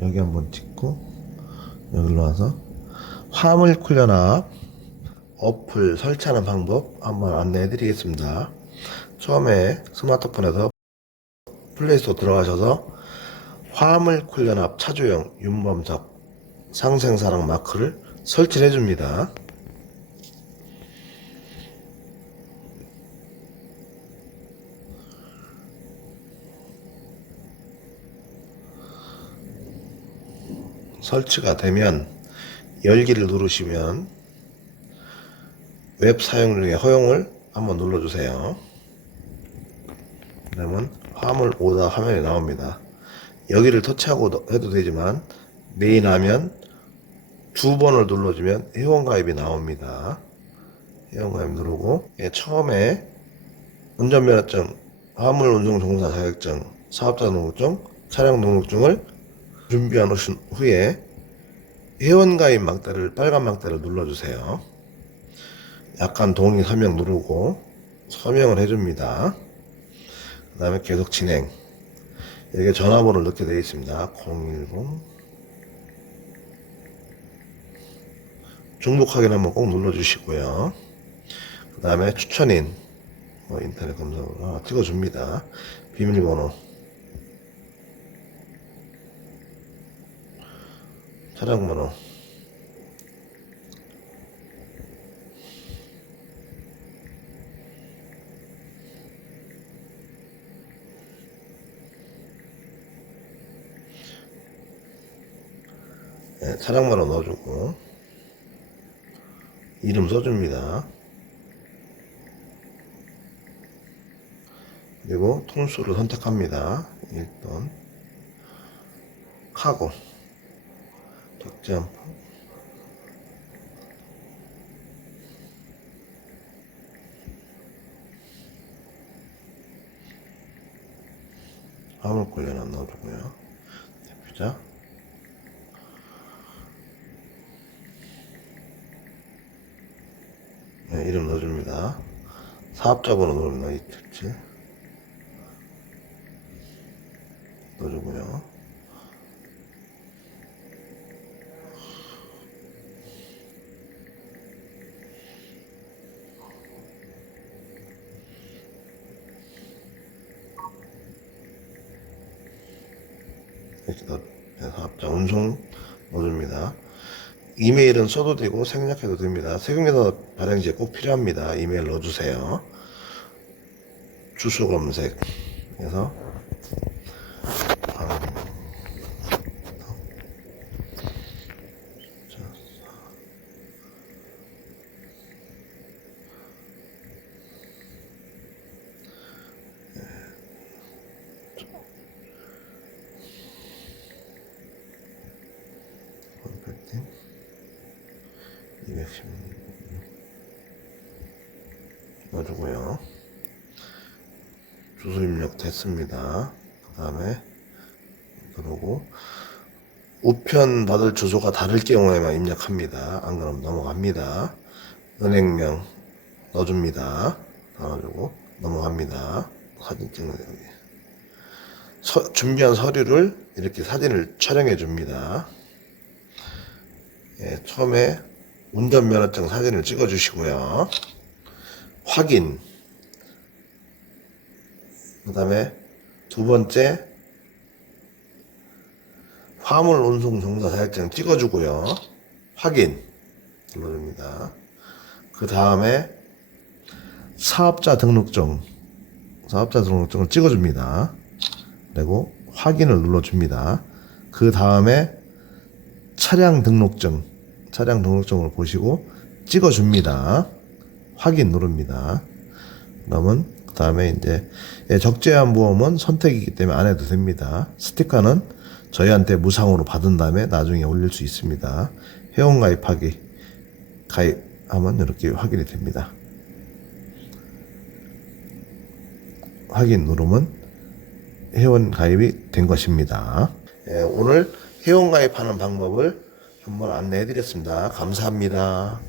여기 한번 찍고 여기로 와서 화물 쿨연합 어플 설치하는 방법 한번 안내해 드리겠습니다. 처음에 스마트폰에서 플레이스토어 들어가셔서 화물 쿨연합 차주형 윤범석 상생사랑 마크를 설치해 줍니다. 설치가 되면 열기를 누르시면 웹 사용료의 허용을 한번 눌러주세요. 그러면 화물 오다 화면이 나옵니다. 여기를 터치하고 해도 되지만 메인 하면 두 번을 눌러주면 회원가입이 나옵니다. 회원가입 누르고 예, 처음에 운전면허증, 화물 운송 종사 자격증, 사업자 등록증, 차량 등록증을 준비해 놓으신 후에 회원가입 막대를 빨간 막대를 눌러주세요. 약간 동의 서명 누르고 서명을 해줍니다. 그 다음에 계속 진행. 여기 전화번호를 넣게 되어 있습니다. 010 중복 확인 한번 꼭 눌러주시고요. 그 다음에 추천인 뭐 인터넷 검색으로 찍어줍니다. 비밀번호 차량 번호 네, 번호 넣어주고 이름 써줍니다. 그리고 통수를 선택합니다. 1번 카고 득점 화물 관련 안 넣어주고요. 대표자 네, 이름 넣어줍니다. 사업자 번호 누릅니다. 277 넣어주고요. 넣- 사업자 운송 넣어줍니다. 이메일은 써도 되고 생략해도 됩니다. 세금에서 발행지에 꼭 필요합니다. 이메일 넣어주세요. 주소 검색 해서 216 넣어주고요. 주소 입력 됐습니다. 그 다음에 그러고 우편 받을 주소가 다를 경우에만 입력합니다. 안 그러면 넘어갑니다. 은행명 넣어줍니다. 넣어주고 넘어갑니다. 사진 찍는 여기. 서- 준비한 서류를 이렇게 사진을 촬영해 줍니다. 예, 처음에 운전면허증 사진을 찍어 주시고요. 확인. 그 다음에 두 번째, 화물 운송 종사 자격증 찍어주고요. 확인. 눌러줍니다. 그 다음에 사업자 등록증, 사업자 등록증을 찍어줍니다. 그리고 확인을 눌러줍니다. 그 다음에 차량 등록증, 차량 등록증을 보시고 찍어줍니다. 확인 누릅니다. 그러면 그 다음에 이제 예, 적재한 보험은 선택이기 때문에 안 해도 됩니다. 스티커는 저희한테 무상으로 받은 다음에 나중에 올릴 수 있습니다. 회원 가입하기 가입하면 이렇게 확인이 됩니다. 확인 누르면 회원 가입이 된 것입니다. 예, 오늘 회원 가입하는 방법을 한번 안내해 드렸습니다. 감사합니다.